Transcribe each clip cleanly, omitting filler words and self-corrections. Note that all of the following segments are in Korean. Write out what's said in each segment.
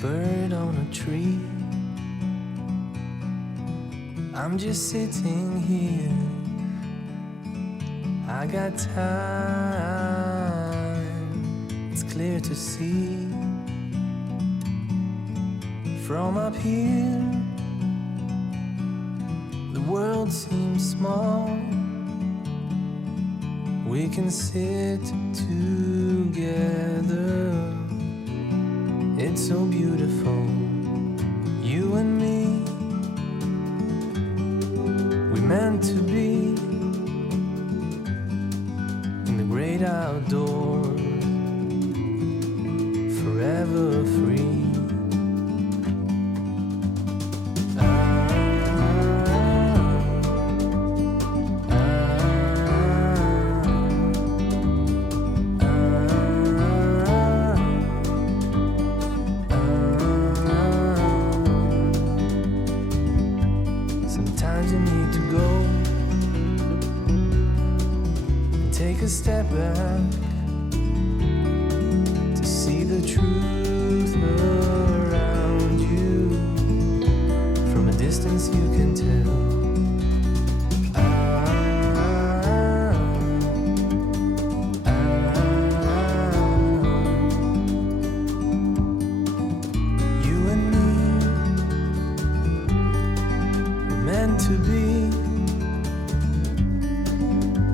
bird on a tree. I'm just sitting here. I got time. It's clear to see. From up here, the world seems small. We can sit together. It's so beautiful, you and me. We meant to be in the great outdoors, forever free. Sometimes you need to go and take a step back to see the truth around you. From a distance you can tell. You and me were meant to be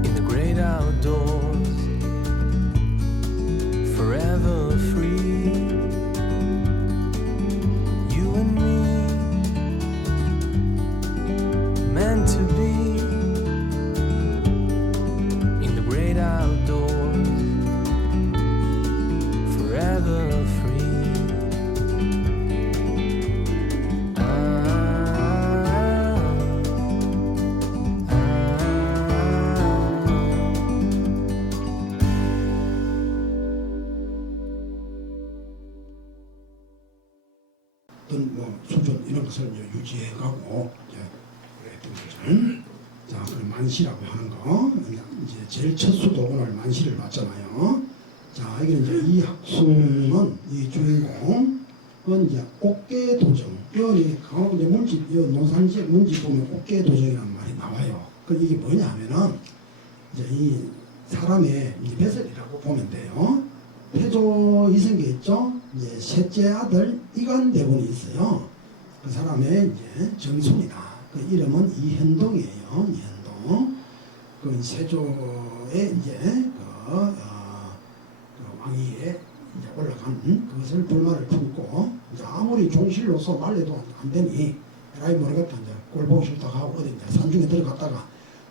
in the great outdoors, forever free. You and me, meant to be in the great outdoors, forever free. 어떤 뭐 수준 이런 것을 이제 유지해가고 이제 했던 것을 자 그럼 만시라고 하는 거 이제 제일 첫 수도 오늘 만시를 봤잖아요. 자 이게 이제 이 학수는 이 주인공은 이제 꽃게도정 여기 가운데 문집 여 논산지역 문집 보면 꽃게도정이라는 말이 나와요. 그 이게 뭐냐면은 이제 이 사람의 이 배설이라고 보면 돼요. 태조 이성계 있죠? 이제 셋째 아들 이간대군이 있어요. 그 사람의 이제 정손이다. 그 이름은 이현동이에요. 이현동. 그 세조의 이제 그 왕위에 이제 올라간 그것을 불만을 품고 이제 아무리 종실로서 말려도 안 되니 에라이 모르겠다 이제 꼴 보기 싫다고 하고 어디 이제 산중에 들어갔다가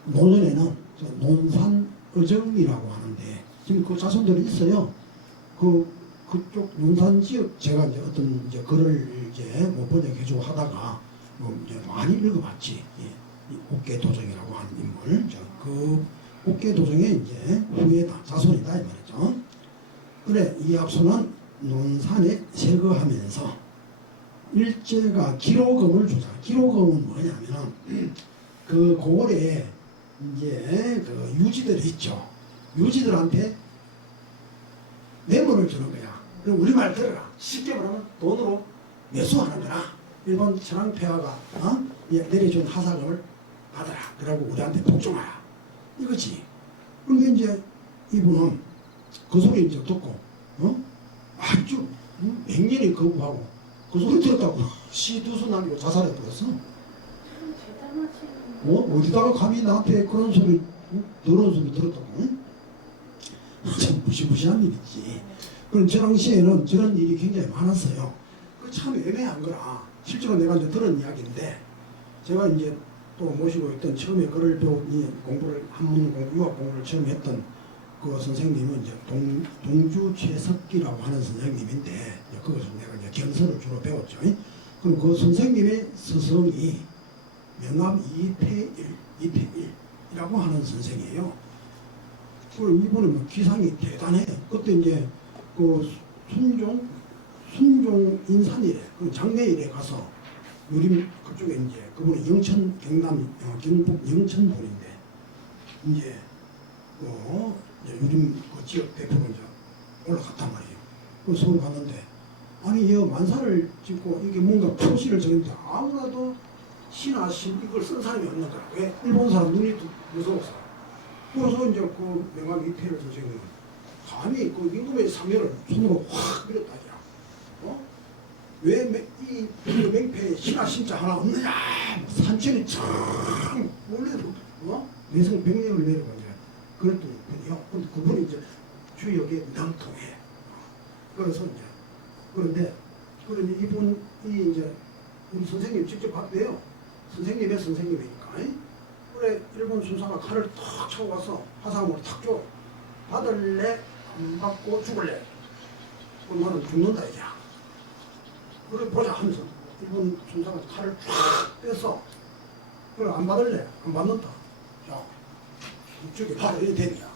노년에는 논산의정이라고 하는데 지금 그 자손들이 있어요. 그쪽 논산 지역 제가 이제 어떤 이제 글을 이제 뭐 번역해주고 하다가 뭐 이제 많이 읽어봤지. 이 옥계도정이라고 하는 인물. 그 옥계도정의 이제 후예다, 자손이다 이 말이죠. 그래 이 학수는 논산에 세거하면서 일제가 기로금을 주자. 기로금은 뭐냐면은 그 고을에 이제 그 유지들이 있죠. 유지들한테 뇌물을 주는 거야. 그럼 우리말 들어라. 쉽게 말하면 돈으로 매수하는 거라. 일본 천황폐하가 내려준 하사금을 받아라. 그러고 우리한테 복종하라. 이거지. 그런데 이제 이분은 그 소리 이제 듣고 아주 맹렬히 거부하고 그 소리 들었다고 시두수 남기고 자살해버렸어. 어디다가 감히 나한테 그런 소리 더러운 소리 들었다고. 참 무시무시한 일이지. 그럼 저 당시에는 저런 일이 굉장히 많았어요. 그 참 애매한 거라. 실제로 내가 이제 들은 이야기인데 제가 이제 또 모시고 있던 처음에 글을 공부를 한문 공부, 유학 공부를 처음 했던 그 선생님은 이제 동주 최석기라고 하는 선생님인데 그것을 내가 이제 경서를 주로 배웠죠. 그럼 그 선생님의 스승이 명암 이태일이라고 하는 선생이에요. 이분은 뭐 기상이 대단해. 그때 이제 그 순종 인산이래. 그 장례일에 가서 유림 그쪽에 이제 그분은 영천 경남 경북 영천분인데 이제 유림 그 지역 대표로 이제 올라갔단 말이에요. 그 서울 갔는데 아니 여 만사를 짓고 이게 뭔가 표시를 정했는데 아무나도 신하 신 이걸 쓴 사람이 없는 거라. 왜? 일본 사람 눈이 무서워서. 그래서 이제 그 명함 이태일 선생님은 감히 그 임금의 상여를 손으로 확 밀었다 하더라. 어? 왜 이 맹패에 신하 신자 하나 없느냐? 산천이 참 원래 내성 백령을 내려가 이제 그랬더니 분이요. 근데 그분이 이제 주역에 명통해. 그래서 이제 그런데 이분이 이제 우리 선생님 직접 봤대요. 선생님의 선생님이니까. 그래 일본 순사가 칼을 탁 차고 와서 화상으로 탁 줘. 받을래? 안 받고 죽을래? 그럼 나는 죽는다 이제. 그래 보자 하면서 일본 순사가 칼을 쫙 빼서 그래 안 받을래? 안 받는다. 자 이쪽에 받아 이렇게 되냐.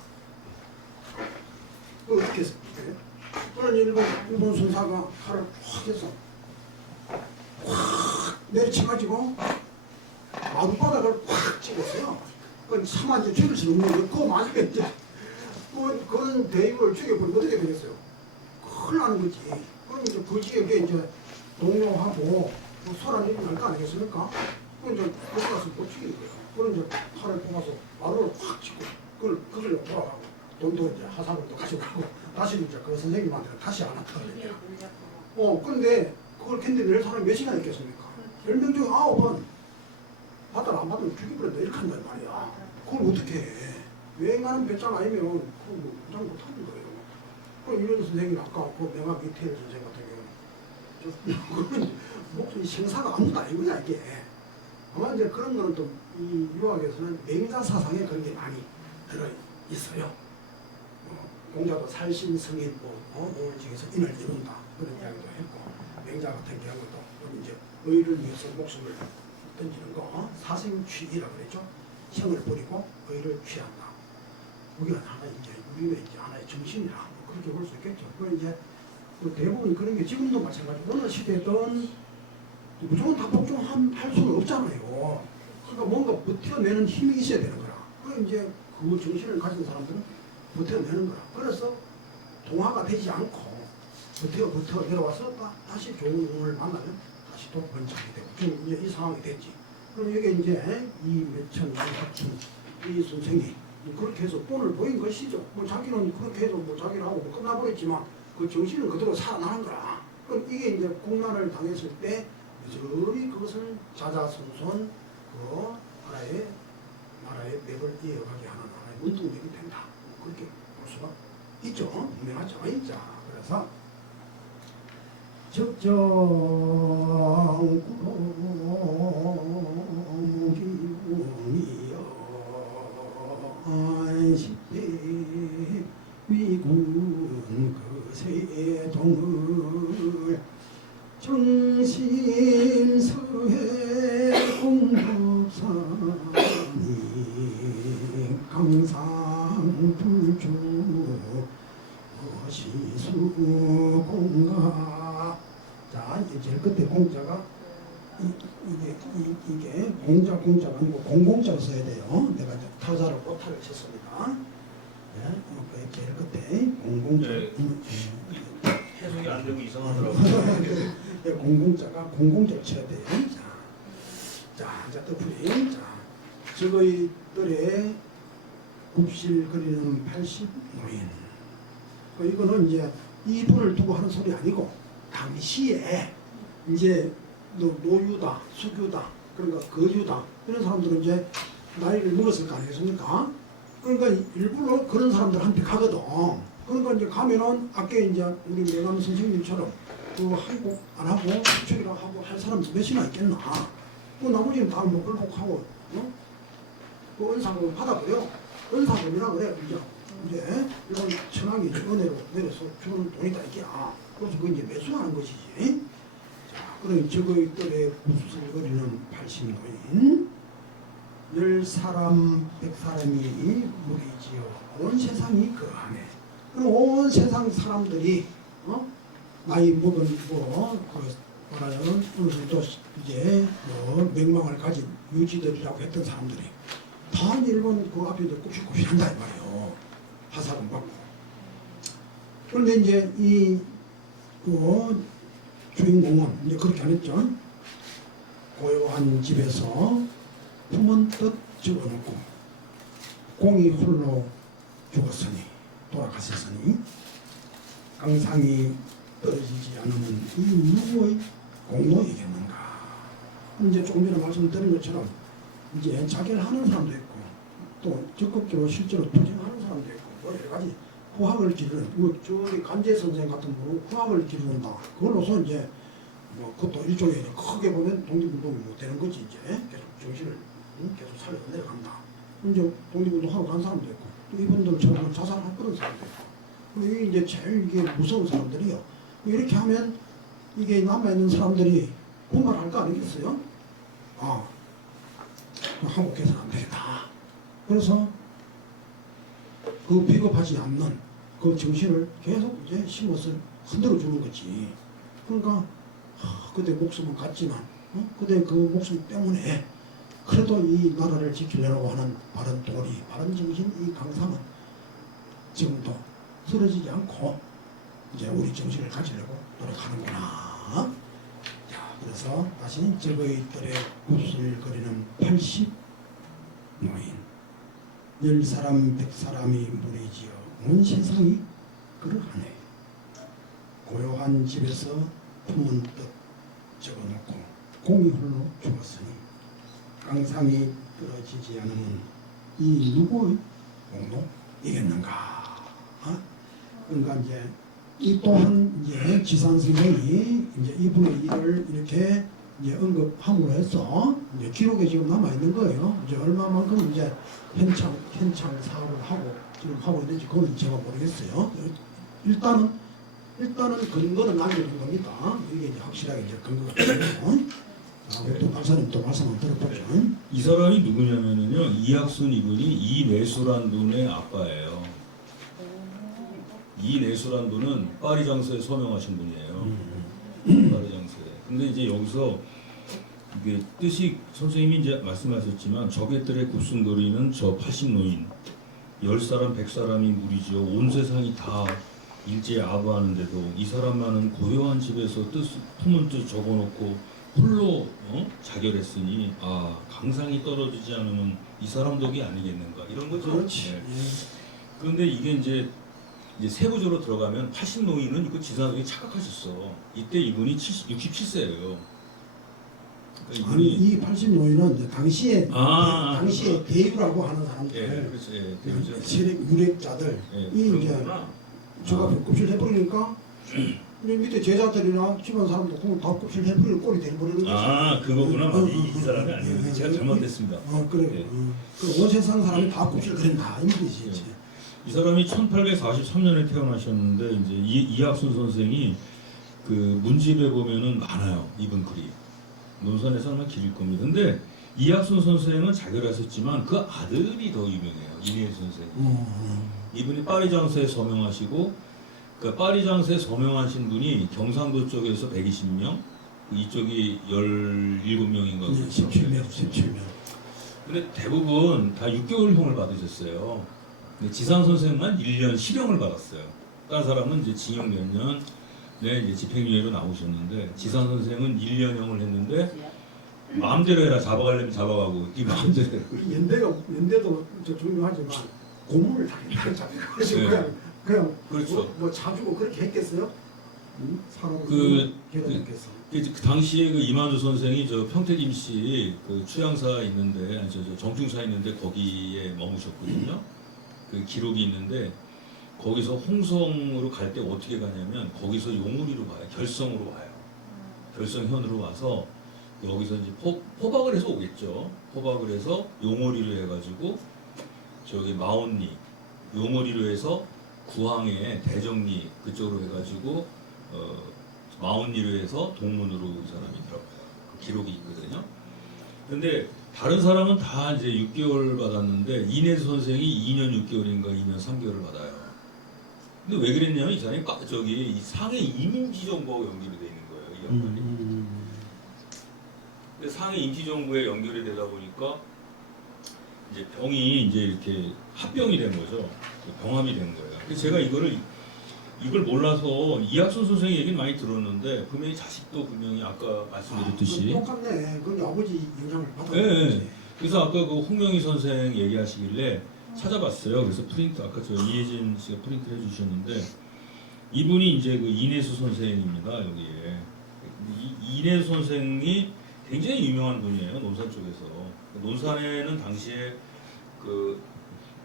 그 어떻게 했어? 그런 일본 순사가 칼을 확 해서 확 내리쳐가지고 마룻바닥을 확 찍었어요. 그건 차마 이제 죽일 수는 없는 거. 그거 만약에 이제 그런 대입을 죽여버리면 어떻게 되겠어요? 큰일 나는 거지. 그럼 이제 그 지역에 이제 동료하고 소란 일이 날 거 아니겠습니까? 그럼 이제 거기 가서 못 죽이는 거예요. 그럼 이제 칼을 뽑아서 마루를 확 치고 그걸 돌아가고 돈도 이제 하사금도 가져가고 다시 이제 그 선생님한테 다시 안 왔거든요. 근데 그걸 견뎌낼 사람이 몇 시간 있겠습니까? 10명 중에 9번 받아라 안 받으면 죽여버린다 이렇게 한단 말이야. 그걸 어떻게 해? 유행하는 배짱 아니면 그거 뭐 부장 못하는 거예요. 그럼 이런 선생님 아까 그 명함 이태일 선생 같은 경우는 그건 목소리 생사가 아무도 아니구나 이게. 아마 이제 그런 거는 또 이 유학에서는 맹자 사상에 그런 게 많이 들어 있어요. 공자도 살신 성인 오늘 중에서 인을 이룬다 그런 이야기도 했고 맹자 같은 경우도 이제 의를 위해서 목숨을 던지는 거 사생취이라고 그랬죠. 형을 버리고 의를 취한다. 우리가 하나 이제 우리의 이제 하나의 정신이라 그렇게 볼 수 있겠죠. 그 이제 대부분 그런 게 지금도 마찬가지고 어느 시대든 무조건 다 복종할 수는 없잖아요. 그러니까 뭔가 버텨내는 힘이 있어야 되는 거라. 그 이제 그 정신을 가진 사람들은 버텨내는 거라. 그래서 동화가 되지 않고 버텨 내려와서 다시 좋은 운을 만나면 다시 또 번창이 되고 지금 이제 이 상황이 됐지. 그럼 이게 이제 이 몇천 학춘 이 선생이 그렇게 해서 본을 보인 것이죠. 뭐 자기는 그렇게 해서 뭐 자기를 하고 뭐 끝나버렸지만 그 정신은 그대로 살아나는 거라. 그럼 이게 이제 국난을 당했을 때 여전히 그것을 자자손손 그 나라의 맥을 이어가게 하는 하나의 운동력이 된다. 그렇게 볼 수가 있죠. 분명하죠. 자, 그래서 적정무기운이여 안식대 위군 그세동을 정신서해 공급사니 강상불주 시수공가. 자 이제 제일 끝에 공자가 이게 공자가 아니고 공공자로 써야 돼요. 내가 타자로 오타를 쳤습니다. 네, 제일 끝에 공공자. 해석이 안 되고 이상하더라고요. 공공자가 공공자로 쳐야 돼요. 자, 뜻풀이. 자, 저희들의 굽실거리는 80노인. 이거는 이제 이분을 두고 하는 소리 아니고 당시에 이제 노유다, 수규다, 그러니까 거유다 이런 사람들은 이제 나이를 먹었을 거 아니겠습니까? 그러니까 일부러 그런 사람들한테 가거든. 그러니까 이제 가면은 아까 이제 우리 명함 선생님처럼 그 한국 안 하고 수축이라고 하고 할 사람 몇이나 있겠나? 그 나머지는 다 뭐 꿀복하고, 그 은사금을 받아버려. 은사금이라 그래. 이제 이건 천황이 은혜로 내려서 주는 돈이다 이게야. 그래서 그건 이제 매수하는 것이지. 자, 그럼 저거들의 구슬거리는 80노인 10사람 100사람이 무리지요. 온 세상이 그 안에. 그럼 온 세상 사람들이 나이 먹은 말하자면 또 이제 명망을 가진 유지들이라고 했던 사람들이 다 일본 그 앞에 굽실굽실 한다 이 말이에요. 하사금 받고. 그런데 이제 주인공은 이제 그렇게 안 했죠. 고요한 집에서 품은 뜻 적어놓고 공이 홀로 죽었으니 돌아가셨으니 강상이 떨어지지 않으면 이 누구의 공로이겠는가. 이제 조금 전에 말씀드린 것처럼 이제 자결을 하는 사람도 있고 또 적극적으로 실제로 투쟁하는 사람도 있고 뭐 여러 가지 후학을 기르는 뭐 저기 간제 선생 같은 분은 후학을 기르는다. 그걸로서 이제 뭐 그것도 일종의 크게 보면 독립운동이 못 되는 거지. 이제 계속 정신을 계속 살려 내려간다. 이제 독립운동하고 간 사람도 있고 또 이분들처럼 자살할 그런 사람도 있고 이게 이제 제일 이게 무서운 사람들이요. 이렇게 하면 이게 남아있는 사람들이 분발할 거 아니겠어요? 아, 한국에서는 안 되겠다. 그래서 그 비겁하지 않는 그 정신을 계속 이제 심어서 흔들어 주는 거지. 그러니까 그대 목숨은 갔지만 그대 그 목숨 때문에 그래도 이 나라를 지키려고 하는 바른 도리, 바른 정신, 이 강상은 지금도 쓰러지지 않고 이제 우리 정신을 가지려고 노력하는구나. 자, 그래서 다시 저희들의 굽슬거리는 80 노인 10사람 100사람이 무리지어 온 세상이 그러하네. 고요한 집에서 품은 뜻 적어놓고 공이 홀로 죽었으니 강상이 떨어지지 않으면 이 누구의 공로이겠는가. 그러니까 이제 이 또한 이제 지산 선생이 이제 이분의 일을 이렇게 이제 언급함으로 해서 이제 기록에 지금 남아 있는 거예요. 이제 얼마만큼 이제 현창 사업을 하고 지금 하고 있는지 그건 제가 모르겠어요. 일단은 근거는 남겨둔 겁니다. 이게 이제 확실하게 이제 근거가 되고. 또 박사님 또 말씀 한번 들어보죠. 이 사람이 누구냐면은요, 이학순 이분이 이내수란 분의 아빠예요. 이내수란 분은 파리 장서에 서명하신 분이에요. 파리 장서에. 근데 이제 여기서 이게 뜻이 선생님이 이제 말씀하셨지만 저게들의 굽순거리는 저 80노인 10사람 100사람이 무리지어 온 세상이 다 일제에 아부하는데도 이 사람만은 고요한 집에서 품은 뜻 적어놓고 홀로 자결했으니 아 강상이 떨어지지 않으면 이 사람 덕이 아니겠는가 이런 거죠. 그렇지. 네. 그런데 이게 이제 세부적으로 들어가면 80노인은 이거 지사님이 착각하셨어. 이때 이분이 67세예요. 그러니까 아니 이 80노인은 당시에 당시에 대유라고 하는 예, 사람들, 그렇죠. 예, 대유죠. 세력 유력자들 예, 이 그런 이제 거구나. 저가 굽실 해버리니까 이제 밑에 제자들이나 집안 사람도 그냥 다 굽실 해버리는 꼴이 돼버리는 거지. 아 그거구나. 이 사람이 아니에요. 제가 잘못했습니다. 그래. 예. 그 온세상 사람이 다 굽실 그랬나 이 말이지. 이제. 이 사람이 1843년에 태어나셨는데 이제 이학순 선생이 그 문집에 보면은 많아요. 이분 글이 논산에서 아마 길일 겁니다. 근데 이학순 선생은 자결하셨지만 그 아들이 더 유명해요. 이내수 선생. 이분이 파리 장서에 서명하시고 그 파리 장서에 서명하신 분이 경상도 쪽에서 120명, 이쪽이 17명인가 그렇죠. 17명. 근데 대부분 다 6개월형을 받으셨어요. 근데 지산 선생만 1년 실형을 받았어요. 다른 사람은 이제 징역 몇 년, 이제 집행유예로 나오셨는데 지산 선생은 1년형을 했는데 마음대로 해라. 잡아가려면 잡아가고 네 마음대로 해라. 연대도 저 중요하지만 고문을 당연히 잡히고 네. 그냥 그렇죠. 뭐 자주고 그렇게 했겠어요? 사람을 그 괴롭혔겠어. 그 당시에 그 이만주 선생이 저 평택임시 그 취향사 있는데 아니 저 정충사 있는데 거기에 머무셨거든요. 그 기록이 있는데 거기서 홍성으로 갈 때 어떻게 가냐면 거기서 용우리로 가요. 결성으로 와요. 결성현으로 와서 여기서 이제 포박을 해서 오겠죠. 포박을 해서 용오리로 해가지고 저기 마온리 용오리로 해서 구항에 대정리 그쪽으로 해가지고 마온리로 해서 동문으로 이 사람이 들어가요. 그 기록이 있거든요. 근데 다른 사람은 다 이제 6개월 받았는데 이내수 선생이 2년 6개월인가 2년 3개월을 받아요. 근데 왜 그랬냐면 이 사람이 저기 이 상해 임시정부하고 연결이 돼 있는 거예요. 이 양반이. 근데 상해 임시정부에 연결이 되다 보니까 이제 병이 이제 이렇게 합병이 된 거죠. 병암이 된 거예요. 그래서 제가 이거를 이걸 몰라서 이학순 선생 얘기는 많이 들었는데 분명히 자식도 분명히 아까 말씀드렸듯이 똑같네. 그 아버지 영향을 받았네. 예. 그래서 아까 그 홍명희 선생 얘기하시길래 찾아봤어요. 그래서 프린트 아까 저 이혜진 씨가 프린트 해주셨는데 이분이 이제 그 이내수 선생입니다. 여기에 이내수 선생이 굉장히 유명한 분이에요. 논산 쪽에서. 논산에는 당시에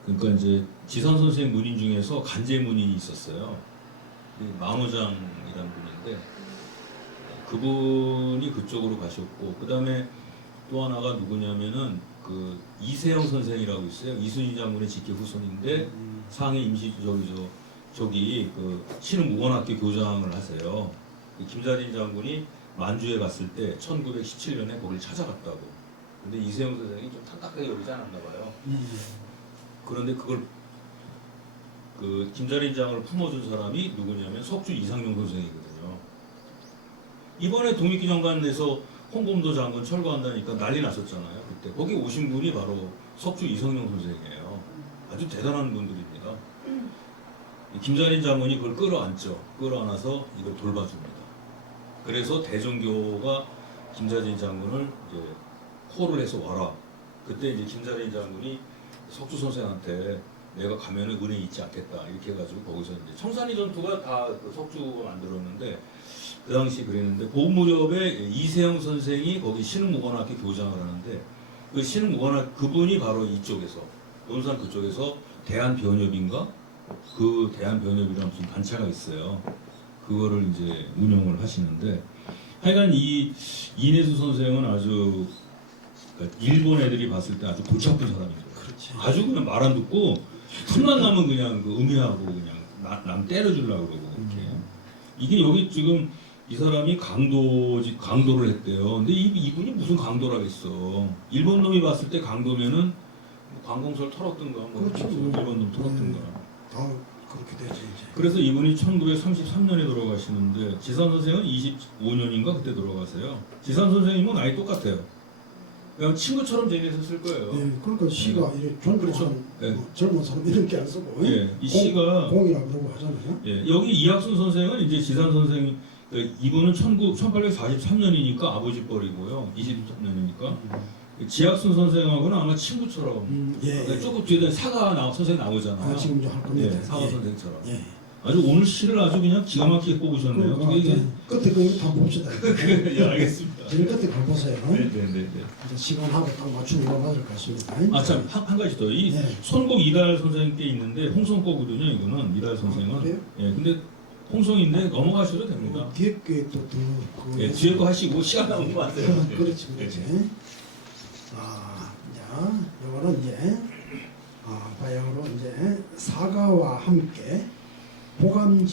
그러니까 이제 지산 선생 문인 중에서 간제 문인이 있었어요. 만호장이라는 분인데 그분이 그쪽으로 가셨고 그 다음에 또 하나가 누구냐면은 그 이세영 선생이라고 있어요. 이순신 장군의 직계 후손인데 상해 임시 저기 그 신흥무관학교 교장을 하세요. 김자진 장군이 만주에 갔을 때 1917년에 거기를 찾아갔다고. 근데 이세영 선생이 좀 탁탁하게 여기지 않았나 봐요. 그런데 그걸 그 김자린 장을 품어준 사람이 누구냐면 석주 이상용 선생이거든요. 이번에 독립기념관에서 홍범도 장군 철거한다니까 난리 났었잖아요. 그때 거기 오신 분이 바로 석주 이성용 선생이에요. 아주 대단한 분들입니다. 김자린 장군이 그걸 끌어안죠. 끌어안아서 이걸 돌봐줍니다. 그래서 대종교가 김자진 장군을 이제 콜을 해서 와라. 그때 이제 김자린 장군이 석주 선생한테 내가 가면은 은혜 잊지 않겠다 이렇게 해가지고 거기서 이제 청산리 전투가 다 그 석주가 만들었는데 그 당시 그랬는데 그 무렵에 이세영 선생이 거기 신흥무관학교 교장을 하는데 그 신흥무관학 그분이 바로 이쪽에서 논산 그쪽에서 대한변협인가 그 대한변협이라는 무슨 단체가 있어요. 그거를 이제 운영을 하시는데 하여간 이 이내수 선생은 아주 그러니까 일본 애들이 봤을 때 아주 골치 아픈 사람이죠. 그렇지. 아주 그냥 말 안 듣고 틈만 나면 그냥 그 음해하고 그냥 남 때려주려고 그러고 이렇게. 이게 여기 지금 이 사람이 강도를 했대요. 근데 이분이 무슨 강도라겠어. 일본 놈이 봤을 때 강도면은 뭐 관공서를 털었든가 뭐 그렇죠. 일본 놈 털었든가. 다 그렇게 되지 이제. 그래서 이분이 1933년에 돌아가시는데 지산 선생은 25년인가 그때 돌아가세요. 지산 선생이 뭐 나이 똑같아요. 그냥 친구처럼 지냈었을 거예요. 예, 그러니까 시가 이렇게 존중하는 그렇죠. 예. 젊은 사람 이렇게 안 쓰고 예, 이 시가 공이라고 그러고 하잖아요. 예, 여기 이학순 선생은 이제 지산 선생 이분은 1843년이니까 아버지 뻘이고요. 23년이니까 지학순 선생하고는 아마 친구처럼 예. 조금 뒤에 사가 선생 나오잖아요. 지금 이제 할 겁니다. 예, 사과 선생처럼. 예. 아주 오늘 시를 아주 그냥 기가 막히게 뽑으셨네요. 그러니까 이게 끝에 그거 다 봅시다. 예, 알겠습니다. 제일 끝에 가 보세요. 네네네. 이제 시간하고 딱 맞추면 맞을 것 같습니다. 아참 한 가지 더. 이 예. 손곡 이달 선생 께 있는데 홍성거거든요. 이거는 이달 선생은. 그래요? 예, 근데 홍성인데 넘어가셔도 됩니다. 뒤에 게또그 예, 뒤에 거 하시고 시간 남은 거 하세요. 네. 그렇지, 그렇지. 자, 요거는 이제 바야흐로 이제 사가와 함께 보감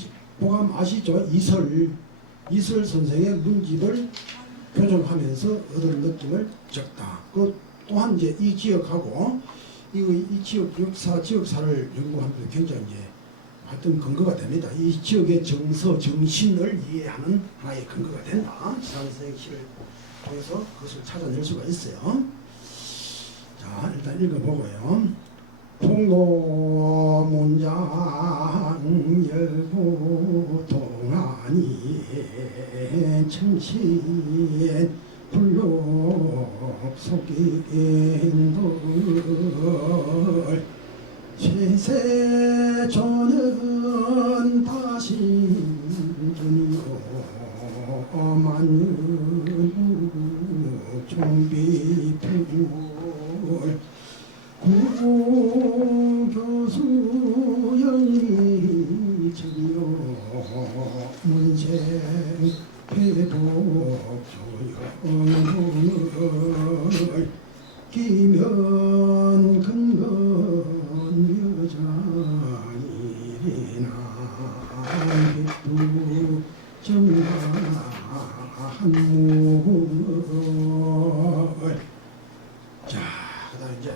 아시죠? 이설 선생의 문집을 교정하면서 얻은 느낌을 적다. 그 또한 이제 이 지역하고 이 지역 지역사를 연구하면서 굉장히 이제 하여튼 근거가 됩니다. 이 지역의 정신을 이해하는 하나의 근거가 된다. 지산선생의 시를 통해서 그것을 찾아낼 수가 있어요. 자, 일단 읽어보고요. 통로문장 열고 동안이 청신 불록 속인 돌 세세전은 다시 만유 종비풀 구교수 영리 정요 문생 회복 조영을 기면 근건 여자이나 빅두 정가 한무을 자, 그다음 이제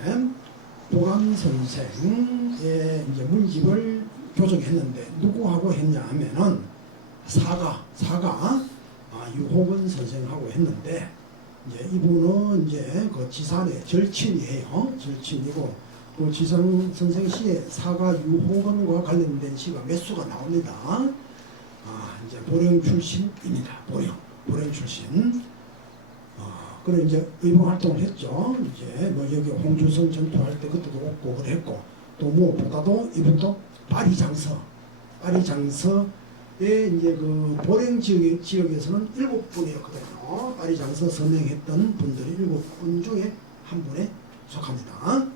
보감 선생의 이제 문집을 교정했는데 누구하고 했냐 하면은 사가 유호근 선생하고 했는데 이제 이분은 이제 그 지산의 절친이에요. 절친이고 그 지산 선생 시에 사가 유호근과 관련된 시가 몇 수가 나옵니다. 이제 보령 출신입니다. 보령 출신. 그래 이제 의무 활동을 했죠. 이제 뭐 여기 홍주성 전투할 때 그때도 없고 그랬고 또 무엇보다도 이분도 파리장서에 이제 그 보령 지역에서는 7분이었거든요. 파리장서 서명했던 분들이 7분 중에 한 분에 속합니다.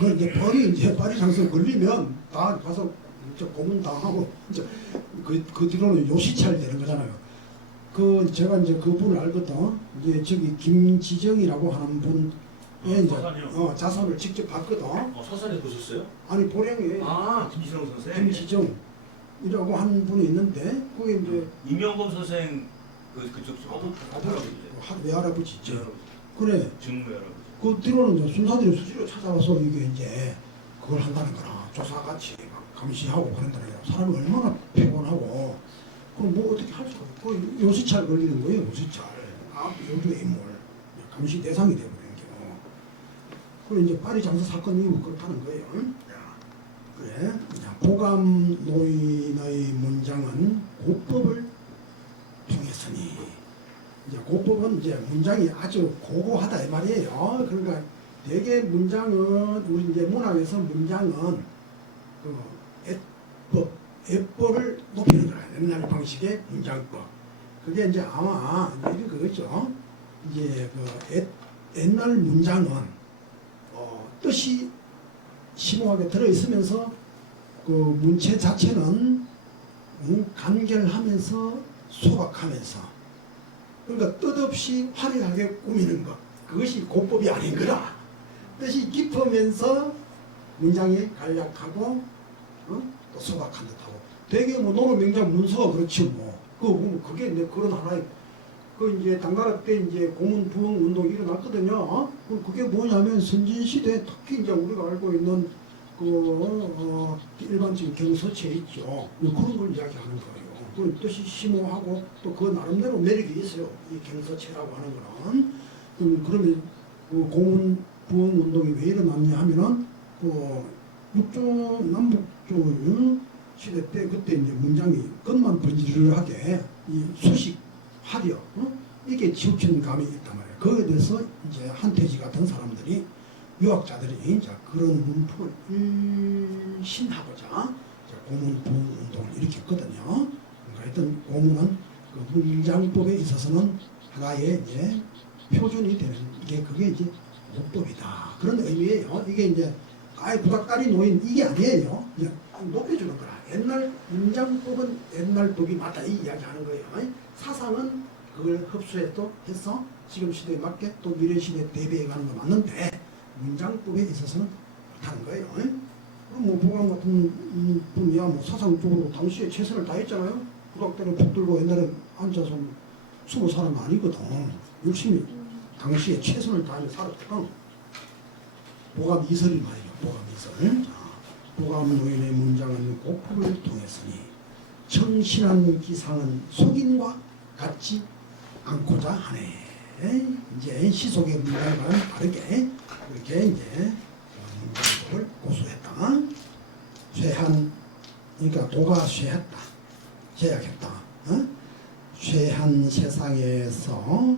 그 이제 이제 파리장서 걸리면 다 가서 고문 당하고 이제 그 뒤로는 요시찰 되는 거잖아요. 제가 이제 그분을 알거든. 이제 저기 김지정이라고 하는 분의 이제 자손을 직접 봤거든. 서산에 보셨어요? 아니 보령에 김지성 선생. 김지정이라고 하는 분이 있는데 그게 이제 이명범 선생 그쪽 외할아버지 있죠. 그래. 증무 외할아버지. 그 뒤로는 이제 순사들이 수시로 찾아와서 이게 이제 그걸 한다는 거라. 조사같이 막 감시하고 그런다는 거라. 사람이 얼마나 피곤하고. 그럼 뭐 어떻게 할 수가 없고 요시찰 걸리는 거예요. 요시찰. 요주의 인물 감시 대상이 되어버리는 경우. 그리고 이제 파리장서 사건 이후 그렇다는 거예요. 그래. 보감 노인의 문장은 고법을 통했으니 이제 고법은 이제 문장이 아주 고고하다 이 말이에요. 그러니까 대개 문장은 우리 이제 문학에서 문장은 애법을 높이는 거야. 옛날 방식의 문장법. 그게 이제 아마 이런 거겠죠. 이제 옛날 문장은 뜻이 심오하게 들어있으면서 그 문체 자체는 간결하면서 소박하면서 그러니까 뜻없이 화려하게 꾸미는 것. 그것이 고법이 아닌 거라. 뜻이 깊으면서 문장이 간략하고 또 소박한 듯하고 되게 뭐 노노명장 문서가 그렇지 뭐 그게 이제 그런 하나의 이제 당나라 때 이제 고문 부흥 운동이 일어났거든요. 그게 뭐냐면 선진 시대 특히 이제 우리가 알고 있는 일반적인 경서체 있죠. 그런 걸 이야기하는 거예요. 그 뜻이 심오하고 또 그 나름대로 매력이 있어요. 이 경서체라고 하는 거는. 그러면 고문 부흥 운동이 왜 일어났냐 하면은 남북조 시대 때 그때 이제 문장이 겉만 번지르르하게 이 수식, 화려 이게 치우치는 감이 있단 말이에요. 거기에 대해서 이제 한태지 같은 사람들이 유학자들이 이제 그런 문법을 일신하고자 고문 부흥 운동을 일으켰거든요. 그러니까 하여튼 고문은 그 문장법에 있어서는 하나의 이제 표준이 되는 그게 이제 고법이다. 그런 의미예요. 이게 이제 아예 구닥다리 놓인 이게 아니에요. 그냥 높여주는 거라. 옛날 문장법은 옛날 법이 맞다 이 이야기하는 거예요. 사상은 그걸 흡수해서 해서 지금 시대에 맞게 또 미래 시대에 대비해 가는 거 맞는데 문장법에 있어서는 그렇다는 거예요. 그럼 뭐 보감 같은 분이야 뭐 사상적으로 당시에 최선을 다했잖아요. 구닥다리 붙들고 옛날에 앉아서 20사람 아니거든. 열심히 당시에 최선을 다하며 살았거든. 보감 이설이 말이에요. 보감 이설. 보감 노인의 문장은 고법을 통했으니 청신한 기상은 속인과 같지 않고자 하네. 이제 시속의 문장과는 다르게 그렇게 이제 문장법을 고수했다. 쇠한 그러니까 도가 쇠했다. 제약했다. 쇠한 세상에서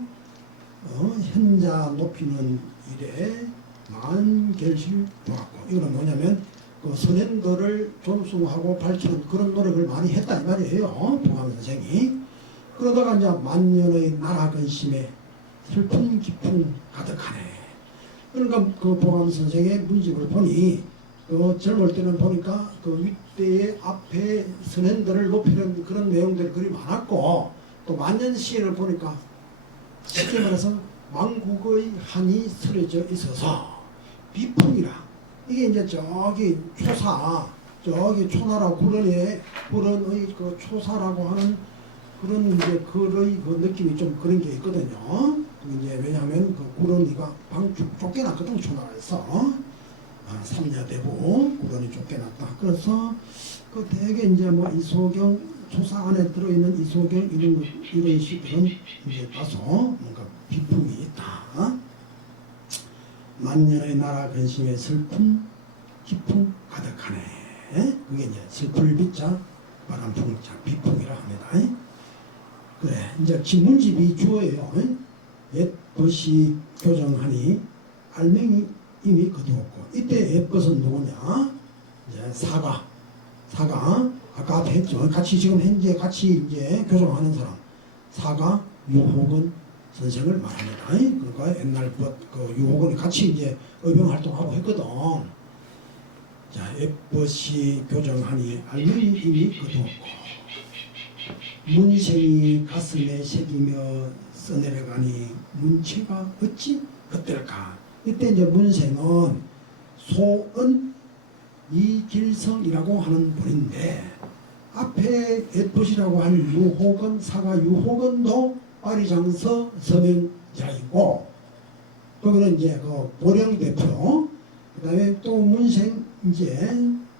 현자 높이는 일에 만결실 보았고 이거는 뭐냐면 그 선현들을 존숭하고 밝히는 그런 노력을 많이 했다 이 말이에요. 보감 선생이. 그러다가 이제 만년의 나라 근심에 슬픈 기풍 가득하네. 그러니까 그 보감 선생의 문집을 보니 젊을 때는 보니까 그 윗대의 앞에 선현들을 높이는 그런 내용들이 그리 많았고 또 만년 시에를 보니까 쉽게 말해서 망국의 한이 서려져 있어서 비풍이라 이게 이제 저기 초나라 구런의 그 초사라고 하는 그런 이제 글의 그 느낌이 좀 그런 게 있거든요. 이제 왜냐하면 그 구런이가 방축 쫓겨났거든 초나라에서. 삼야대부 구런이 쫓겨났다. 그래서 그 대개 이제 뭐 이소경 초사 안에 들어있는 이소경 이런 시들은 이제 다소 뭔가 비품이 있다. 만년의 나라 근심에 슬픔 기쁨 가득하네. 그게 이제 슬플 빛자 바람풍, 비풍이라 합니다. 그래, 이제 지문집이 주어예요. 옛 것이 교정하니 알맹이 이미 거두었고, 이때 옛 것은 누구냐? 이제 사가 아까 앞에 했죠. 같이 지금 현재 같이 이제 교정하는 사람 사가 유호근 선생을 말합니다. 그러니까 옛날 그 유호근이 같이 이제 의병 활동하고 했거든. 자, 옛것이 교정하니 알맹이 이미 거두었고, 문생이 가슴에 새기며 써내려가니 문체가 어찌 헛될까. 이때 이제 문생은 소은 이길성이라고 하는 분인데, 앞에 옛것이라고 할 유호근, 사가 유호근도 파리장서 서명자이고, 거기는 이제 그 보령 대표, 그 다음에 또 문생 이제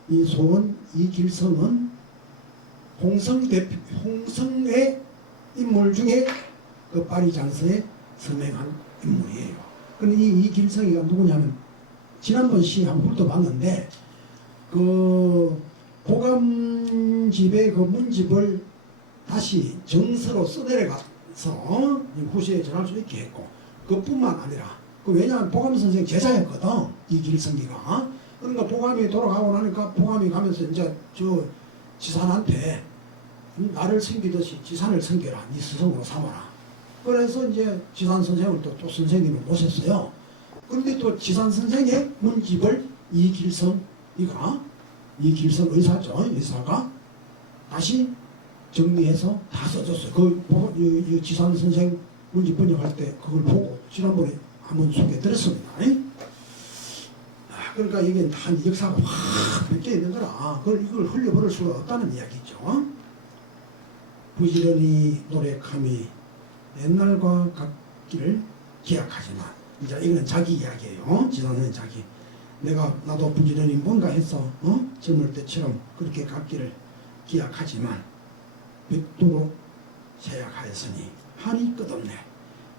이 소은 이길성은 홍성의 인물 중에 그 파리장서에 서명한 인물이에요. 근데 이 이길성이가 누구냐면, 지난번 시 한번 훑어봤는데, 그 보감집의 그 문집을 다시 정서로 써내려가서 후세에 전할 수 있게 했고, 그뿐만 아니라, 왜냐하면 보감 선생 제자였거든, 이길성이가. 그러니까 보감이 돌아가고 나니까 보감이 가면서 이제 저 지산한테 나를 섬기듯이 지산을 섬겨라, 네 스승으로 삼아라. 그래서 이제 지산 선생을 또 선생님을 모셨어요. 그런데 또 지산 선생의 문집을 이길성 의사죠. 의사가 다시 정리해서 다 써줬어요. 그 지산 선생 문집 번역할 때 그걸 보고 지난번에 한번 소개드렸습니다. 그러니까 이게 한 역사가 확 몇 개 있는 거라 이걸 흘려버릴 수가 없다는 이야기죠. 부지런히 노력함이 옛날과 같기를 기약하지만, 이제 이거는 자기 이야기예요. 지난해 자기. 나도 부지런히 뭔가 해서 젊을 때처럼 그렇게 갖기를 기약하지만 백두로 세약하였으니 한이 끝없네.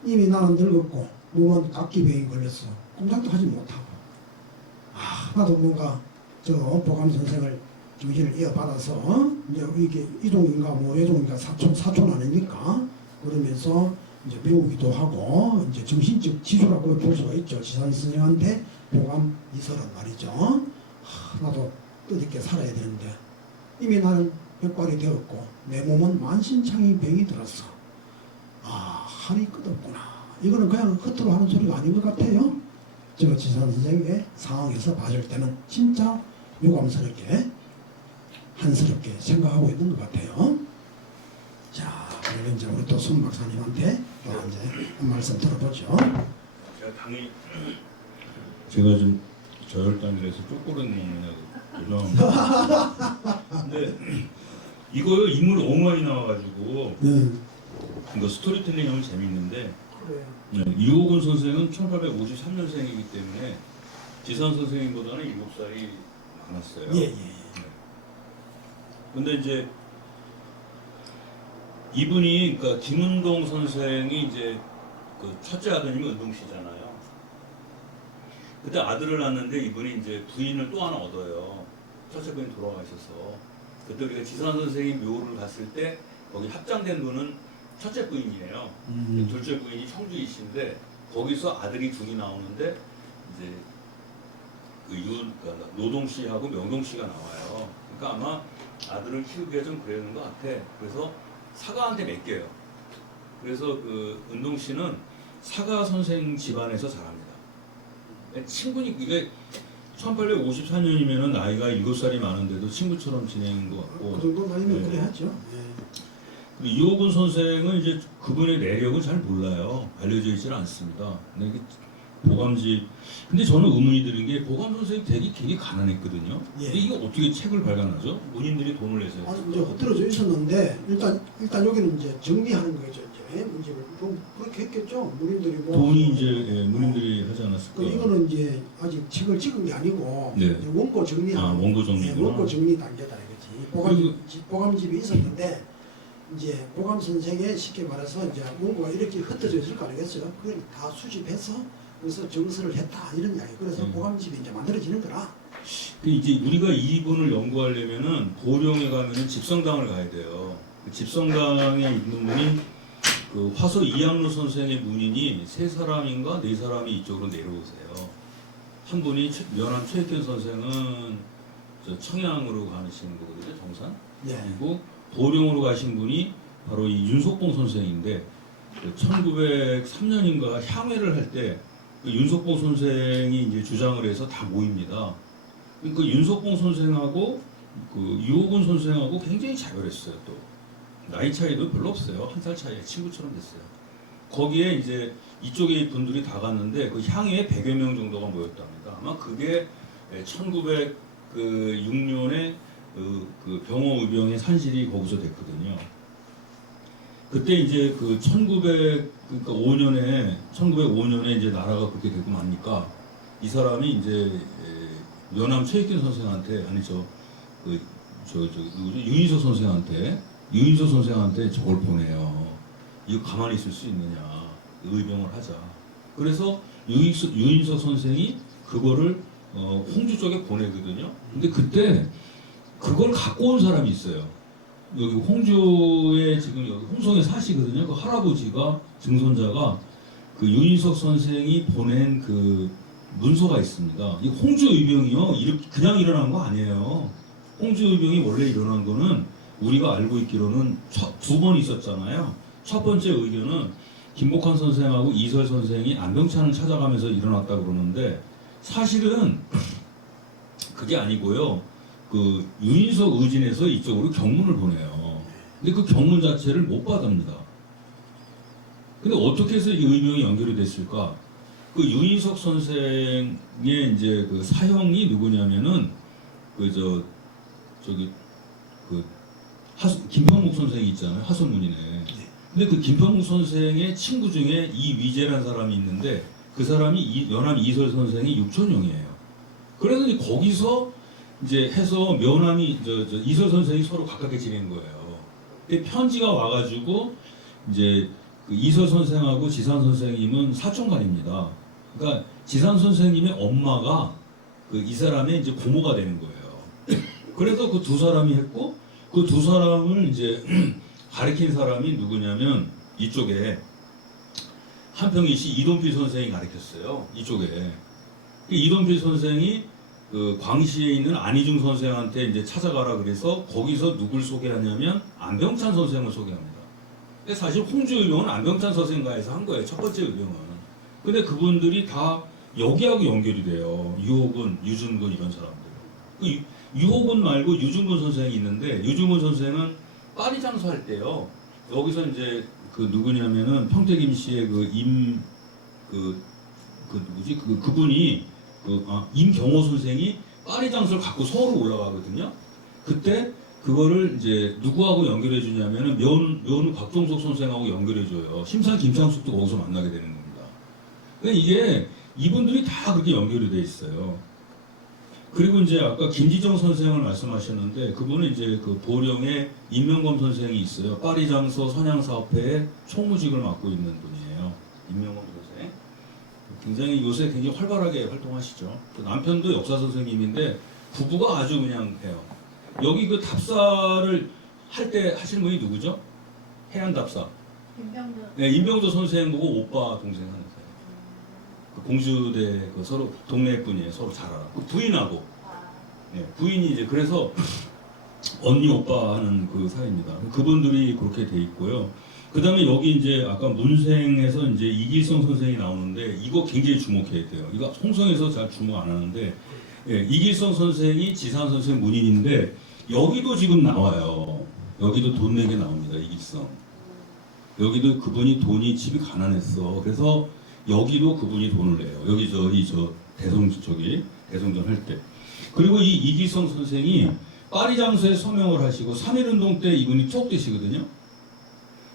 이미 나는 늙었고 몸은 각기병이 걸렸어. 공장도 하지 못하고. 나도 뭔가 저 보감 선생을 정신을 이어받아서 이제 이게 이동인가 뭐 외동인가 사촌 아닙니까? 그러면서 이제 배우기도 하고 이제 정신적 지주라고 볼 수가 있죠. 지산 선생한테 보감 이설은 말이죠. 나도 뜻있게 살아야 되는데 이미 나는 백발이 되었고 내 몸은 만신창이 병이 들었어. 한이 끝없구나. 이거는 그냥 겉으로 하는 소리가 아닌 것 같아요. 저 지산 선생의 상황에서 봤을 때는 진짜 유감스럽게 한스럽게 생각하고 있는 것 같아요. 자, 그러면 이제 우리 또 손 박사님한테 또 이제 한 말씀 들어보죠. 제가 당연히 제가 좀 저혈당이라서 쪼꼬리는 거죠. 근데 이거 인물 너무 많이 나와가지고 이거 스토리텔링 하면 재밌는데, 이호근 선생은 1853년생이기 때문에 지산 선생님보다는 7살이 많았어요. 근데 이제 이분이, 그러니까 김은동 선생이 이제 그 첫째 아드님이 은동 씨잖아요. 그때 아들을 낳았는데 이분이 이제 부인을 또 하나 얻어요. 첫째 부인 돌아가 있어서. 그때 우리가 지산 선생이 묘를 갔을 때 거기 합장된 분은 첫째 부인이에요. 둘째 부인이 청주이신데 거기서 아들이 둘이 나오는데 이제 그러니까 노동 씨하고 명동 씨가 나와요. 그러니까 아마 아들을 키우기가 좀 그러는 것 같아. 그래서 사가한테 맡겨요. 그래서 그 은동 씨는 사가 선생 집안에서 자랍니다. 친구니 이게 1854년이면은 나이가 7살이 많은데도 친구처럼 지내는 것 같고. 그 정도 나이면 그래야죠. 그리고 이호근 선생은 이제 그분의 내력을 잘 몰라요. 알려져 있지는 않습니다. 근데 이게 보감집. 근데 저는 의문이 드는 게 보감 선생이 되게 가난했거든요. 근데 이거 어떻게 책을 발간하죠? 본인들이 돈을 내서. 이제 흩어져 있었는데 일단 여기는 이제 정리하는 거죠. 이제 문집을 그렇게 했겠죠. 문인들이 뭐 돈이 이제 문인들이 하지 않았을까. 이거는 이제 아직 책을 찍은 게 아니고 이제 원고 정리하는 원고 정리. 원고 정리 단계다 이거지. 보감집이 있었는데 이제 보감 선생의 쉽게 말해서 이제 원고가 이렇게 흩어져 있을 거 아니겠어요? 그걸 다 수집해서 그래서 정서를 했다 이런 이야기. 그래서 고감집이 이제 만들어지는 거라. 그 이제 우리가 이분을 연구하려면은 보령에 가면은 집성당을 가야 돼요. 그 집성당에 있는 분이 그 화서 이양로 선생의 문인이 3사람인가 4사람이 이쪽으로 내려오세요. 한 분이 연암 최익현 선생은 저 청양으로 가시는 거거든요, 정산. 네. 그리고 보령으로 가신 분이 바로 이 윤석봉 선생인데 1903년인가 향회를 할 때 그 윤석봉 선생이 이제 주장을 해서 다 모입니다. 그 윤석봉 선생하고 그 유호근 선생하고 굉장히 자결했어요. 또 나이 차이도 별로 없어요. 1살 차이에 친구처럼 됐어요. 거기에 이제 이쪽에 분들이 다 갔는데 그 향회에 100여 명 정도가 모였답니다. 아마 그게 1906년에 그 병어의병의 산실이 거기서 됐거든요. 그때 이제 그 1905년에 이제 나라가 그렇게 되고 나니까 이 사람이 이제 연암 최익균 선생한테 아니 누구죠? 유인석 선생한테 저걸 보내요. 이거 가만히 있을 수 있느냐? 의병을 하자. 그래서 유인석 선생이 그거를 홍주 쪽에 보내거든요. 근데 그때 그걸 갖고 온 사람이 있어요. 여기 홍주에 지금 여기 홍성에 사시거든요. 그 할아버지가 증손자가 그 유인석 선생이 보낸 그 문서가 있습니다. 이 홍주 의병이요, 그냥 일어난 거 아니에요. 홍주 의병이 원래 일어난 거는 우리가 알고 있기로는 2번 있었잖아요. 첫 번째 의견은 김복환 선생하고 이설 선생이 안병찬을 찾아가면서 일어났다 그러는데 사실은 그게 아니고요. 그 유인석 의진에서 이쪽으로 경문을 보내요. 근데 그 경문 자체를 못 받습니다. 근데 어떻게 해서 이 의병이 연결이 됐을까? 그 유인석 선생의 이제 그 사형이 누구냐면은 김평묵 선생이 있잖아요. 하소문이네. 근데 그 김평묵 선생의 친구 중에 이위재라는 사람이 있는데 그 사람이 연암 이설 선생의 육촌형이에요. 그래서 이제 거기서 이제 해서 면함이 이설 선생이 서로 가깝게 지내는 거예요. 근데 편지가 와가지고 이제 그 이설 선생하고 지산 선생님은 사촌간입니다. 그러니까 지산 선생님의 엄마가 그 이 사람의 이제 고모가 되는 거예요. 그래서 그 2사람이 했고 그 2사람을 이제 가르친 사람이 누구냐면 이쪽에 한평희 씨 이돈필 선생이 가르쳤어요. 이쪽에 이돈필 선생이 그 광시에 있는 안희중 선생한테 이제 찾아가라 그래서 거기서 누굴 소개하냐면 안병찬 선생을 소개합니다. 근데 사실 홍주 의병은 안병찬 선생과에서 한 거예요. 첫 번째 의병은. 근데 그분들이 다 여기하고 연결이 돼요. 유호근, 유준근 이런 사람들. 그 유호근 말고 유준근 선생이 있는데 유준근 선생은 파리 장수할 때요. 여기서 이제 그 누구냐면은 평택임 씨의 그분이 임경호 선생이 파리 장수를 갖고 서울로 올라가거든요. 그때 그거를 이제 누구하고 연결해 주냐면은 면우 곽종석 선생하고 연결해 줘요. 심산 김창숙도 거기서 만나게 되는 겁니다. 그러니까 이게 이분들이 다 그렇게 연결이 돼 있어요. 그리고 이제 아까 김지정 선생을 말씀하셨는데 그분은 이제 그 보령에 임명범 선생이 있어요. 파리 장서 선양사업회의 총무직을 맡고 있는 분이에요. 임명범 선생. 굉장히 요새 굉장히 활발하게 활동하시죠. 남편도 역사 선생님인데 부부가 아주 그냥 해요. 여기 그 답사를 할 때 하실 분이 누구죠? 해안 답사. 임병도. 네, 임병도 선생 보고 오빠 동생 하는 사람. 그 공주대 그 서로 동네 분이에요. 서로 잘 알아. 그 부인하고. 네, 부인이 이제 그래서 언니 오빠 하는 그 사이입니다. 그분들이 그렇게 돼 있고요. 그 다음에 여기 이제 아까 문생에서 이제 이길성 선생이 나오는데 이거 굉장히 주목해야 돼요. 이거 홍성에서 잘 주목 안 하는데 예, 이길성 선생이 지산 선생 문인인데 여기도 지금 나와요. 여기도 돈 내게 나옵니다. 이길성. 여기도 그분이 돈이 집이 가난했어. 그래서 여기도 그분이 돈을 내요. 여기 대성전 할 때. 그리고 이 이길성 선생이 파리 장소에 서명을 하시고 3.1운동 때 이분이 투옥되시거든요.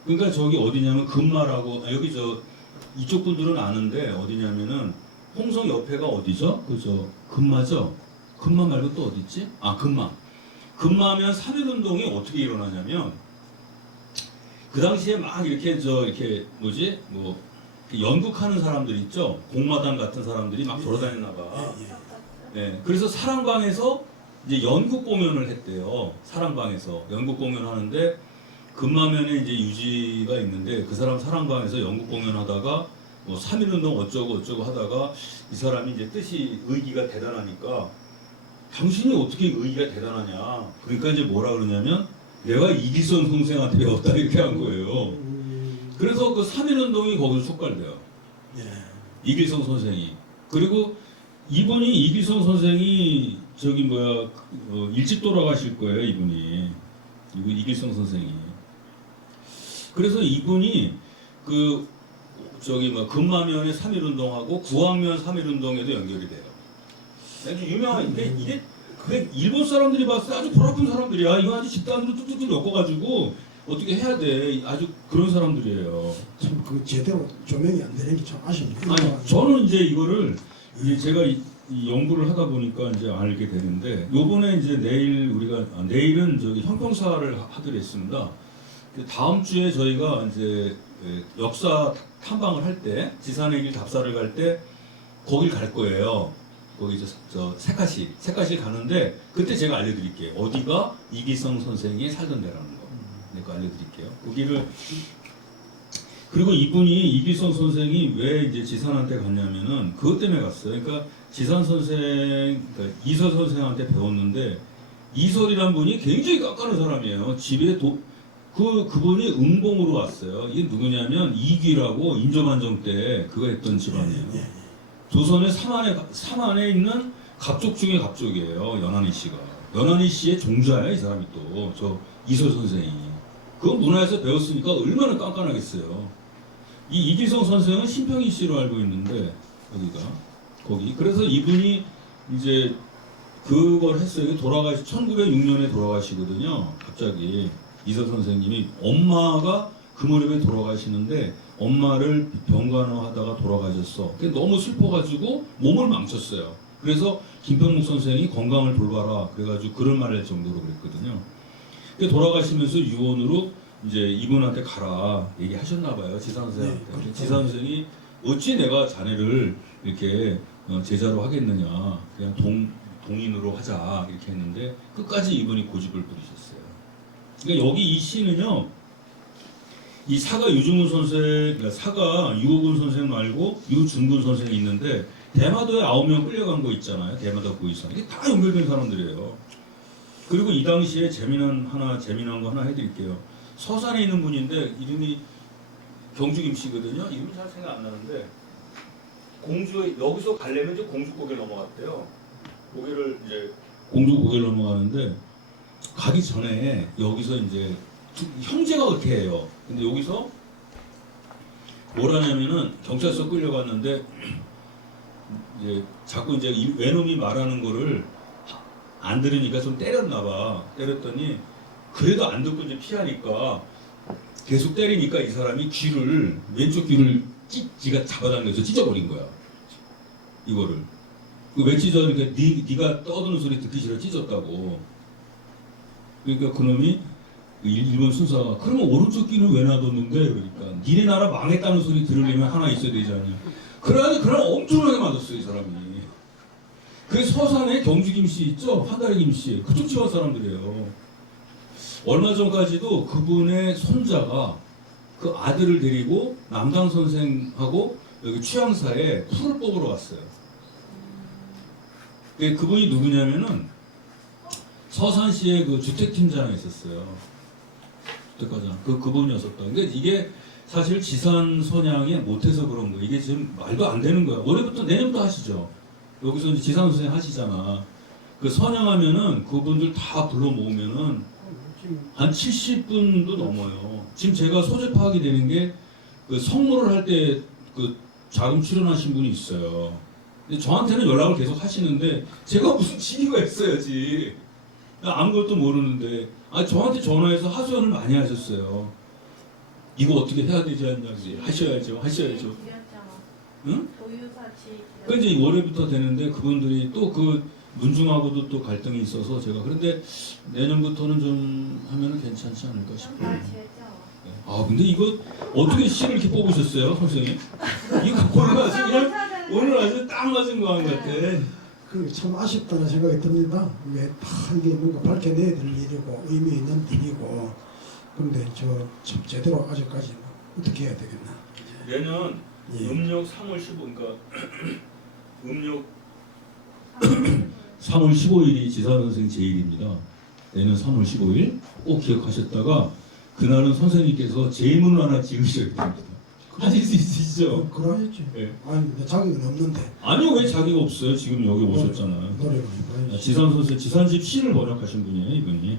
그러니까 저기 어디냐면 금마라고 여기 이쪽 분들은 아는데 어디냐면은 홍성 옆에가 어디죠? 금마죠? 금마 말고 또 어디 있지? 아 금마. 금마면 3.1운동이 어떻게 일어나냐면 그 당시에 막 이렇게 그 연극하는 사람들 있죠. 공마단 같은 사람들이 막 돌아다녔나 봐. 예, 그래서 사랑방에서 이제 연극 공연을 했대요. 사랑방에서 연극 공연 하는데 금마면에 이제 유지가 있는데 그 사람 사랑방에서 연극 공연하다가 뭐 3.1운동 어쩌고 어쩌고 하다가 이 사람이 이제 뜻이 의기가 대단하니까 당신이 어떻게 의기가 대단하냐. 그러니까 이제 뭐라 그러냐면 내가 이기선 선생한테 배웠다 이렇게 한 거예요. 그래서 그 3.1운동이 거기서 촉발돼요. 예. 이길성 선생이. 그리고 이분이 이길성 선생이 저기 뭐야 일찍 돌아가실 거예요. 이분 이길성 선생이. 그래서 이분이 그 저기 뭐 금마면의 3.1운동하고 구황면 3.1운동에도 연결이 돼요. 아주 유명한 이게 그게 일본 사람들이 봤을 때 아주 골아픈 사람들이야. 이거 아주 집단으로 뚝뚝뚝 엮어가지고 어떻게 해야 돼. 아주 그런 사람들이에요. 참 그 제대로 조명이 안 되는 게 참 아쉽네요. 아니 저는 이제 이거를 이제 제가 이 연구를 하다 보니까 이제 알게 되는데 요번에 이제 내일은 저기 형평사를 하기로 했습니다. 다음 주에 저희가 이제 역사 탐방을 할 때 지산의 길 답사를 갈 때 거길 갈 거예요. 거기 저 색가시 가는데 그때 제가 알려드릴게요. 어디가 이기성 선생이 살던 데라는 거. 내가 알려드릴게요. 거기를 그리고 이분이 이기성 선생이 왜 이제 지산한테 갔냐면은 그것 때문에 갔어요. 그러니까 지산 선생, 그러니까 이설 선생한테 배웠는데 이설이란 분이 굉장히 깎아는 사람이에요. 집에 그분이 은봉으로 왔어요. 이게 누구냐면 이귀라고 인조반정 때 그거 했던 집안이에요. 조선의 삼안에 있는 갑족 중에 갑족이에요. 연한희 씨가. 연한희 씨의 종자야 이 사람이 또. 저 이설 선생이. 그 문화에서 배웠으니까 얼마나 깐깐하겠어요. 이 이기성 선생은 신평희 씨로 알고 있는데 거기. 그래서 이분이 이제 그걸 했어요. 1906년에 돌아가시거든요. 갑자기 이설 선생님이 엄마가 그 무렵에 돌아가시는데 엄마를 병간호하다가 돌아가셨어. 너무 슬퍼가지고 몸을 망쳤어요. 그래서 김평묵 선생이 건강을 돌봐라 그래가지고 그런 말을 할 정도로 그랬거든요. 돌아가시면서 유언으로 이제 이분한테 가라 얘기하셨나봐요. 지산 선생한테. 네, 지산 선생이 어찌 내가 자네를 이렇게 제자로 하겠느냐. 그냥 동인으로 하자 이렇게 했는데 끝까지 이분이 고집을 부리셨어요. 그러니까 여기 이 시는요. 이 사가 유중훈 선생, 그러니까 사가 유호근 선생 말고 유준근 선생이 있는데 대마도에 9명 끌려간 거 있잖아요. 대마도 고위선. 이게 다 연결된 사람들이에요. 그리고 이 당시에 재미난 거 하나 해드릴게요. 서산에 있는 분인데 이름이 경주 김씨거든요. 이름이 잘 생각 안 나는데 공주에 여기서 가려면 이제 공주고개 넘어갔대요. 고개를 이제 공주고개를 넘어가는데 가기 전에 여기서 이제 형제가 그렇게 해요. 근데 여기서 뭐라냐면은 경찰서 끌려갔는데 이제 자꾸 이제 외놈이 말하는 거를 안 들으니까 좀 때렸나 봐. 때렸더니 그래도 안 듣고 이제 피하니까 계속 때리니까 이 사람이 왼쪽 귀를 지가 잡아당겨서 찢어버린 거야. 이거를. 왜 찢어니까 네가 떠드는 소리 듣기 싫어 찢었다고. 그러니까 그놈이 일본 순사가 그러면 오른쪽 귀는 왜 놔뒀는데 그러니까 니네 나라 망했다는 소리 들으려면 하나 있어야 되지 않냐. 그래가지고 그날 엄청나게 맞았어요 이 사람이. 그 서산에 경주 김씨 있죠? 한다리 김씨 그쪽 지방 사람들이에요. 얼마 전까지도 그분의 손자가 그 아들을 데리고 남당 선생하고 여기 취향사에 풀을 뽑으러 왔어요. 그분이 누구냐면은 서산시의 그 주택팀장이 있었어요. 주택과장. 그분이었었다. 근데 이게 사실 지산 선양에 못해서 그런 거예요. 이게 지금 말도 안 되는 거야. 올해부터 내년부터 하시죠. 여기서 이제 지산 선생 하시잖아. 그 선양하면은 그분들 다 불러 모으면은 한 70분도 넘어요. 지금 제가 소재 파악이 되는 게 그 성모를 할 때 그 자금 출연하신 분이 있어요. 근데 저한테는 연락을 계속 하시는데 제가 무슨 지위가 있어야지. 나 아무것도 모르는데 저한테 전화해서 하소연을 많이 하셨어요. 이거 어떻게 해야 되지 않냐고. 하셔야죠. 응? 그 이제 월요일부터 되는데 그분들이 또 그 문중하고도 또 갈등이 있어서 제가 그런데 내년부터는 좀 하면은 괜찮지 않을까 싶어요. 아 근데 이거 어떻게 시를 이렇게 뽑으셨어요, 선생님? 이거 오늘 아주 딱 맞은 거 같아. 그 참 아쉽다는 생각이 듭니다. 이게 다 이게 뭔가 밝혀내야 될 일이고 의미 있는 일이고 그런데 참 제대로 아직까지 어떻게 해야 되겠나. 내년 예. 음력 3월 15일 그러니까 음력 3월 15일이 지산 선생 제일입니다. 내년 3월 15일 꼭 기억하셨다가 그날은 선생님께서 제문을 하나 지으셔야 됩니다. 하실 수 있으시죠? 그러겠지. 예. 아니 근데 자격은 없는데 아니요, 왜 자기가 없어요? 지금 여기 오셨잖아요. 노래가 해봐야지. 지산 선생 지산집 시를 번역하신 분이에요, 이분이.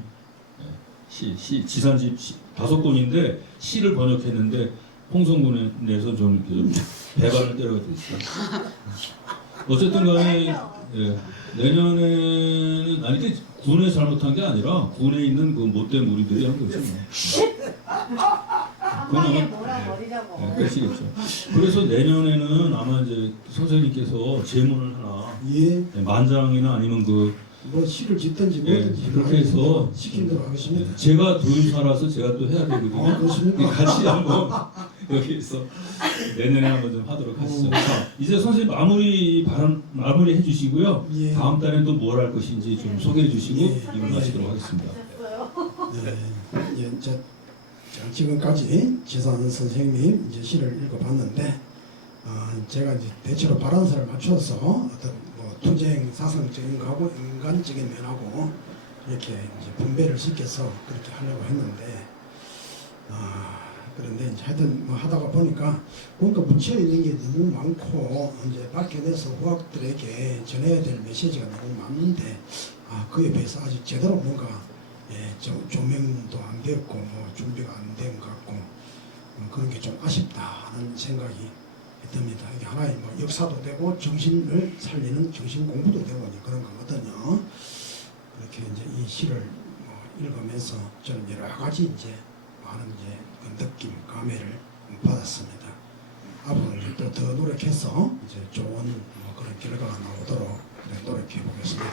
지산집 5권인데 시를 번역했는데 홍성군에서 좀 배반을 때려가 됐어요. 어쨌든 간에 내년에는 아니 그 군에 잘못한 게 아니라 군에 있는 그 못된 무리들이 한 거죠. 한방에 몰아버리자고. 그러시겠죠. 그래서 내년에는 아마 이제 선생님께서 제문을 하나 예. 만장이나 아니면 뭐 시를 짓든지 예, 뭐든지 그렇게 해서 시킨 대로 하겠습니다. 제가 도인사라서 제가 또 해야 되거든요. 아, 그렇습니까? 같이 한번 여기서 내년에 한번 좀 하도록 하시죠. 자, 이제 선생님 마무리 해주시고요. 예. 다음 달에 또 뭘 할 것인지 좀 소개해 주시고 예. 이걸 마치도록 하겠습니다. 예, 이제 지금까지 지산 선생님 이제 시를 읽어봤는데 제가 이제 대체로 바란서를 맞춰서 어떤 뭐 투쟁 사상적인 거하고 인간적인 면하고 이렇게 이제 분배를 시켜서 그렇게 하려고 했는데 그런데 이제 하여튼 뭐 하다가 보니까 뭔가 묻혀 있는 게 너무 많고 이제 밝혀내서 후학들에게 전해야 될 메시지가 너무 많은데 그에 비해서 아직 제대로 뭔가 조명도 안 되었고 뭐 준비가 안 된 것 같고 그런 게 좀 아쉽다 하는 생각이 듭니다. 이게 하나의 뭐 역사도 되고 정신을 살리는 정신 공부도 되고 그런 거거든요. 그렇게 이제 이 시를 읽으면서 저는 여러 가지 이제 많은 이제 그 느낌, 감회를 받았습니다. 앞으로 이제 또 더 노력해서 이제 좋은 뭐 그런 결과가 나오도록 노력해 보겠습니다.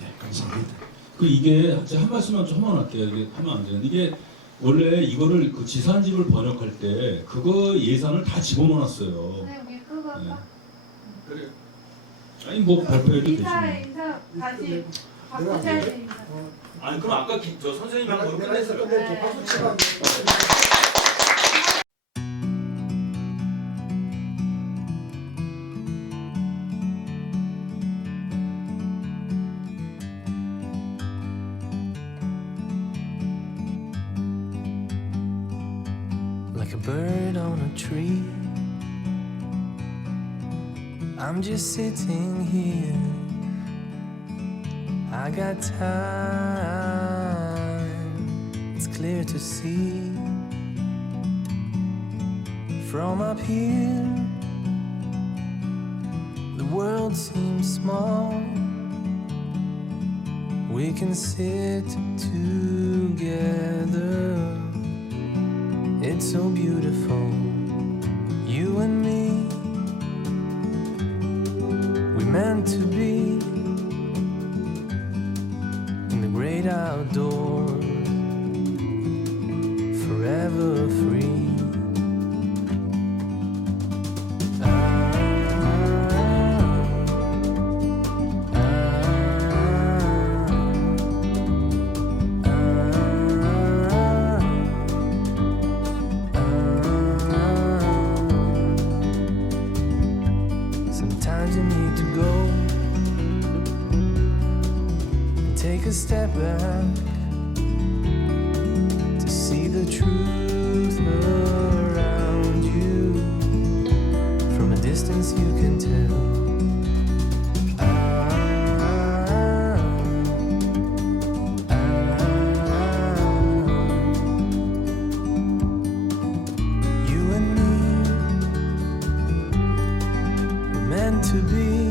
네, 감사합니다. 이게 한 말씀만 좀 하면 할게요. 이게 하면 안 되는데 이게 원래 이거를 그 지산집을 번역할 때 그거 예산을 다 집어넣어놨어요. 네, 우리 그거 네. 딱 그래. 아니 뭐 발표해도 되지. 인사 다시 바꾸셔야 됩니다. 아니 그럼 아까 저 선생님이 한 거 끝냈어요. 네. 박수 치고 like a bird on a tree. I'm just sitting here. I got time, it's clear to see. From up here, the world seems small. We can sit together. It's so beautiful, you and me. We meant to be in the great outdoors, forever free. Sometimes you need to go and take a step back to see the truth around you. From a distance you can tell. You and me were meant to be.